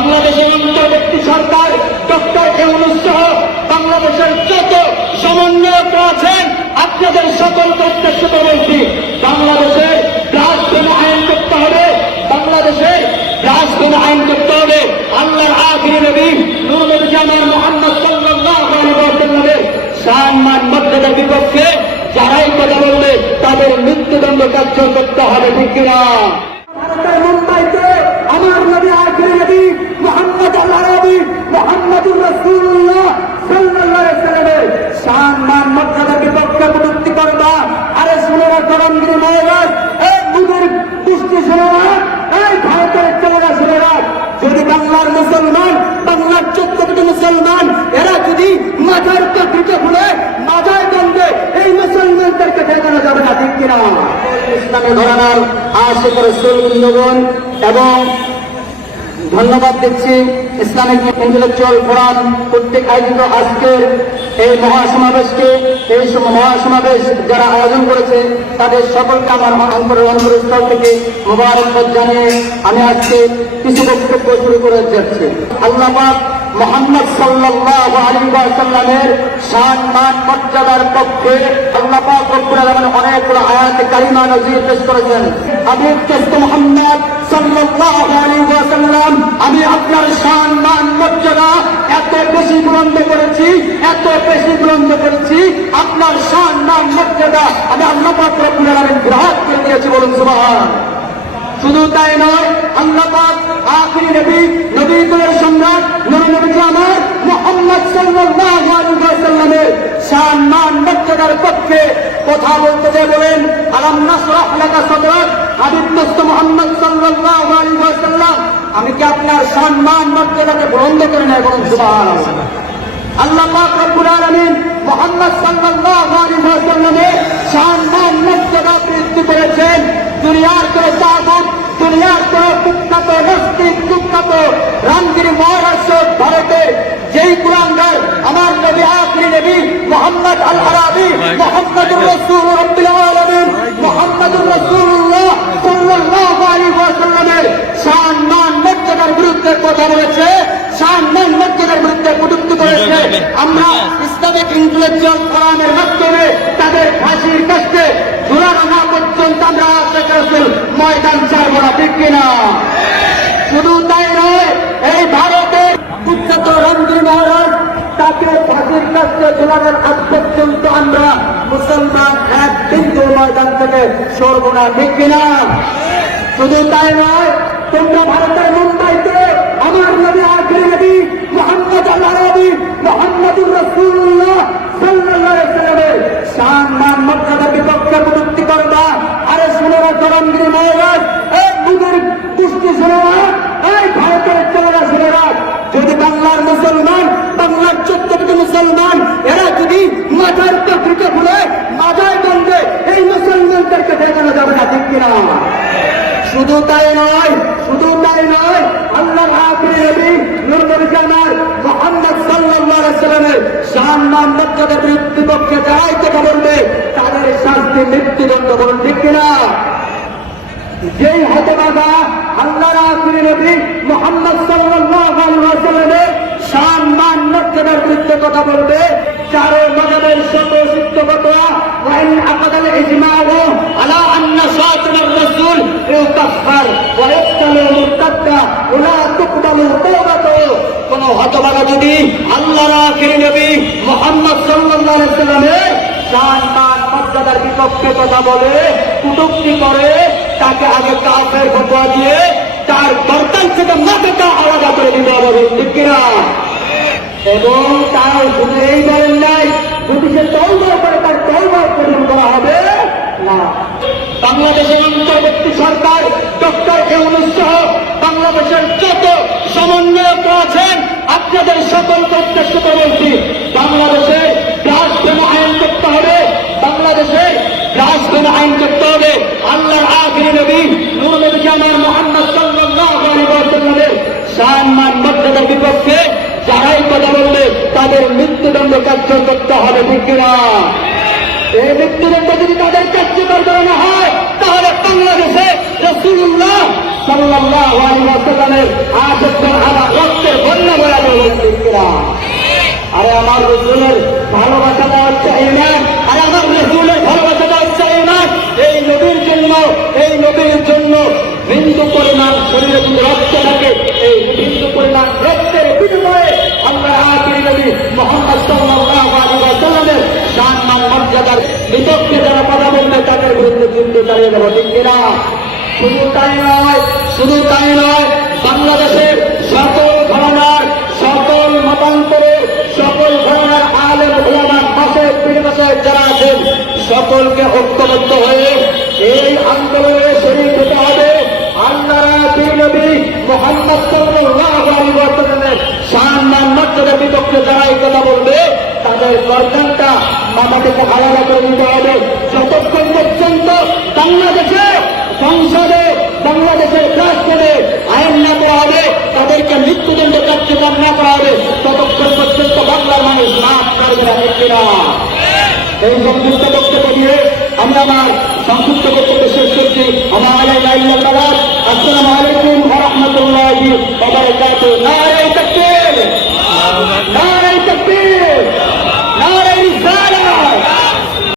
বাংলাদেশের অন্তর্বর্তী সরকার ডক্টর ইউনুস সহ বাংলাদেশের যত সমন্বয়ক আছেন, আপনাদের সকল প্রত্যক্ষতা বলছি বাংলাদেশের রাজধানী আইন করতে হবে বাংলাদেশের রাজধানী আইন করতে হবে। আল্লাহর আখির নবী নূর জামান মোহাম্মদ সাল্লাল্লাহু সম্মান মর্যাদার বিপক্ষে যারাই কথা বলবে, তাদের মৃত্যুদণ্ড কার্যকর করতে হবে, ঠিক কিনা ভারতের মুম্বাইতে আমার নবী আখির নবী মোহাম্মদ আল্লাহ নবী মোহাম্মদুর রাসূলুল্লাহ সাল্লাল্লাহু আলাইহি সাল্লামের সম্মান মর্যাদার বিপক্ষে কটূক্তি করবা আরে শুনে না করমগিরি মহারাজ এই বুধের দৃষ্টি শুনে না এই ভারতের ছেলেরা শুনে না যদি বাংলার মুসলমান বাংলার চোদ্দ কোটি মুসলমান, এরা যদি উপর পিঠে ফুলে মাথায় দ্বন্দ্বে এই মুসলমানদেরকে ঠেকানো যাবে না, ঠিক কিনা? ইসলামী ধরানার আশেখ রসুল বৃন্দগণ এবং ধন্যবাদ দিচ্ছি ইসলামিক ইন্টেলেকচুয়াল ফোরাম কর্তৃক আয়োজিত আজকের এই মহাসমাবেশকে, এই মহাসমাবেশ যারা আয়োজন করেছে, তাদের সকলকে আমার অন্তরের অন্তরস্থল থেকে মোবারকবাদ জানিয়ে আমি আজকে কিছু বক্তব্য শুরু করে যাচ্ছি। আল্লাহ মোহাম্মদ সাল্লাল্লাহু আলাইহি ওয়াসাল্লামের সম্মান মর্যাদার পক্ষে আল্লাহ পাক রব্বুল আলামিন অনেকগুলো আয়াতে কারিমা নজির পেশ করেছেন। হাবিব কেস্ত মোহাম্মদ আলাইহি ওয়াসাল্লাম, আমি আপনার সম্মান মর্যাদা এত বেশি বুলন্দ করেছি, এত বেশি বুলন্দ করেছি, আপনার সম্মান মর্যাদা আমি আল্লাহ পাক রব্বুল আলামিন গ্রহণ করে দিয়েছি বলুন সুবহান। শুধু তাই নয় আল্লাহ পাক নবী নবী কুলের সম্রাট নবী নবী আমার মোহাম্মদ সাল্লাল্লাহু সম্মান মর্যাদার পক্ষে কথা বলতে যে বলেন, আলাম নাসরাহ লাকা সাদরাক, হাবিব ওয়াসাল্লাম, আমি কি আপনার সম্মান মর্যাদাকে বন্ধ করে বলুন সুবহানাল্লাহ? আল্লাহ পাক রব্বুল আলামিন মুহাম্মদ সাল্লাল্লাহু আলাইহি ওয়াসাল্লামের সম্মান মর্যাদা বৃদ্ধি করেছেন। দুনিয়ার কোন তাগুত দুনিয়ার কোন কুখ্যাত নাস্তিক কুখ্যাত রামগিরি মহারাষ্ট্র ভারতে যেই কুরাঙ্গার আমার নবী আখরি নবী মোহাম্মদ আল আরাবি মোহাম্মদুর রাসূল রব্বিল আলামিন মোহাম্মদুর রাসূলুল্লাহ সাল্লাল্লাহু আলাইহি ওয়াসাল্লামের সম্মান মর্যাদার বিরুদ্ধে কথা বলেছে। সম্মান মর্যাদার বিরুদ্ধে করেছে। আমরা ইসলামিক ইন্টেলেকচুয়াল ফোরামের মাধ্যমে তাদের ফাঁসির কাছে ঝুলানো না পর্যন্ত আমরা আশা করেছি ময়দান ছাড়বো না ঠিক কিনা শুধু তাই নয় এই ভারতের কুখ্যাত রঞ্জনী মহারাজ তাকে ফাঁসির কাছে ঝুলানোর আগ পর্যন্ত আমরা মুসলমান এক বিন্দু ময়দান থেকে সরব না ঠিক কিনা শুধু তাই নয় তোমরা ভারতের মুম্বাইতে আমার নবী আখির নবী মোহাম্মদ আল্লাহ নবী মোহাম্মদুর আলাইহি সাল্লামের সম্মান মর্যাদা বিপক্ষে কটূক্তি করবা আরে শুনে না করমগিরি মহারাজ এই বুধের দৃষ্টি শুনে না এই ভারতের ছেলেরা শুনে না যদি বাংলার মুসলমান, বাংলার চোদ্দ মুসলমান, এরা যদি পিঠে ফুলে মাথায় দ্বন্দ্বে এই মুসলমানদেরকে ঠেকানো যাবে না শুধু তাই নয়, শুধু তাই নয় আল্লাহ আখির নবী নূর নবী জানার মোহাম্মদ সাল্লাল্লাহু আলাইহি সাল্লামের সম্মান মর্যাদা বৃদ্ধি পক্ষে যারাই কথা বলবে, তাদের শাস্তি মৃত্যুদণ্ড বলুন ঠিক কিনা? যেই হতবাগা আল্লাহর আখির নবী মোহাম্মদ আলাইহি ওয়াসাল্লামের কোন হতবাগা যদি আল্লাহর আখির নবী মোহাম্মদ সাল্লাল্লাহু আলাইহি ওয়াসাল্লামের সম্মান মর্যাদার বিপক্ষে কথা বলে, কুটুক্তি করে, তাকে আগে কাফের ফতোয়া দিয়ে, তার বর্তন থেকে মাথাটা আলাদা করে দিতে হবে ঠিক কিনা? এবং তার এই বলেন নাই সে তলবার করে তার তলবার পূরণ করা হবে, না। বাংলাদেশের অন্তর্বর্তী সরকার ডক্টর ইউনুস সহ বাংলাদেশের যত সমন্বয়ক আছেন, আপনাদের সকল প্রত্যক্ষতা বলছি বাংলাদেশের রাজধানী আইন করতে হবে বাংলাদেশের রাজধানী আইন করতে হবে। আল্লাহর আখিরি নবী নবী জামান মোহাম্মদ সাল্লাল্লাহু সম্মান মর্যাদার বিপক্ষে যারাই কথা বলবে, তাদের মৃত্যুদণ্ড কার্যকর করতে হবে, ঠিক কিনা? এই মৃত্যুদণ্ড যদি তাদের কার্যকর করানো হয়, তাহলে বাংলাদেশে রসুল্লাহ সাল্লাল্লাহু আলাইহি ওয়াসাল্লামের আশিক আলা রসুলের ভালোবাসাটা হচ্ছে ইমান আরে এই নবীর জন্য, এই নবীর জন্য বিন্দু পরিমাণ শরীরে যদি এই বিন্দু পরিমাণ রক্তের বিনিময়ে আমরা আখিরি নবী মোহাম্মদ সাল্লাল্লাহু আলাইহি ওয়াসাল্লামের সম্মান বিপক্ষে যারা কথা বলবে, তাদের বিরুদ্ধে যুদ্ধ চালিয়ে দেবো ঠিক কিনা? শুধু তাই নয়, শুধু তাই নয় বাংলাদেশের সকল ঘটনার সকল মতান্তরে, সকল ঘটনার আলেম ওলামার পাশে পিড়ে পাশে যারা আছেন, সকলকে ঐক্যবদ্ধ হয়ে এই আন্দোলনে শরীর হতে হবে। আল্লাহ নবী মোহাম্মদ সাল্লাল্লাহু আলাইহি ওয়াসাল্লামের সম্মান মর্যাদার বিপক্ষে যারা এই কথা বলবে, তাদের গর্দানটা মাথা থেকে আলাদা করে নিতে হবে। যতক্ষণ পর্যন্ত বাংলাদেশে সংসদে বাংলাদেশের রাষ্ট্রে আইন না করা হবে, তাদেরকে মৃত্যুদণ্ড কার্যক্রম না করা হবে, ততক্ষণ পর্যন্ত বাংলার মানুষ মাফ করবে না কিনা? এই সংযুক্ত বক্তব্য দিয়ে আমরা আমার সংক্ষিপ্ত বক্তব্য শেষ করছি আমার আলাই আসসালামু আলাইকুম রহমতুল্লাহ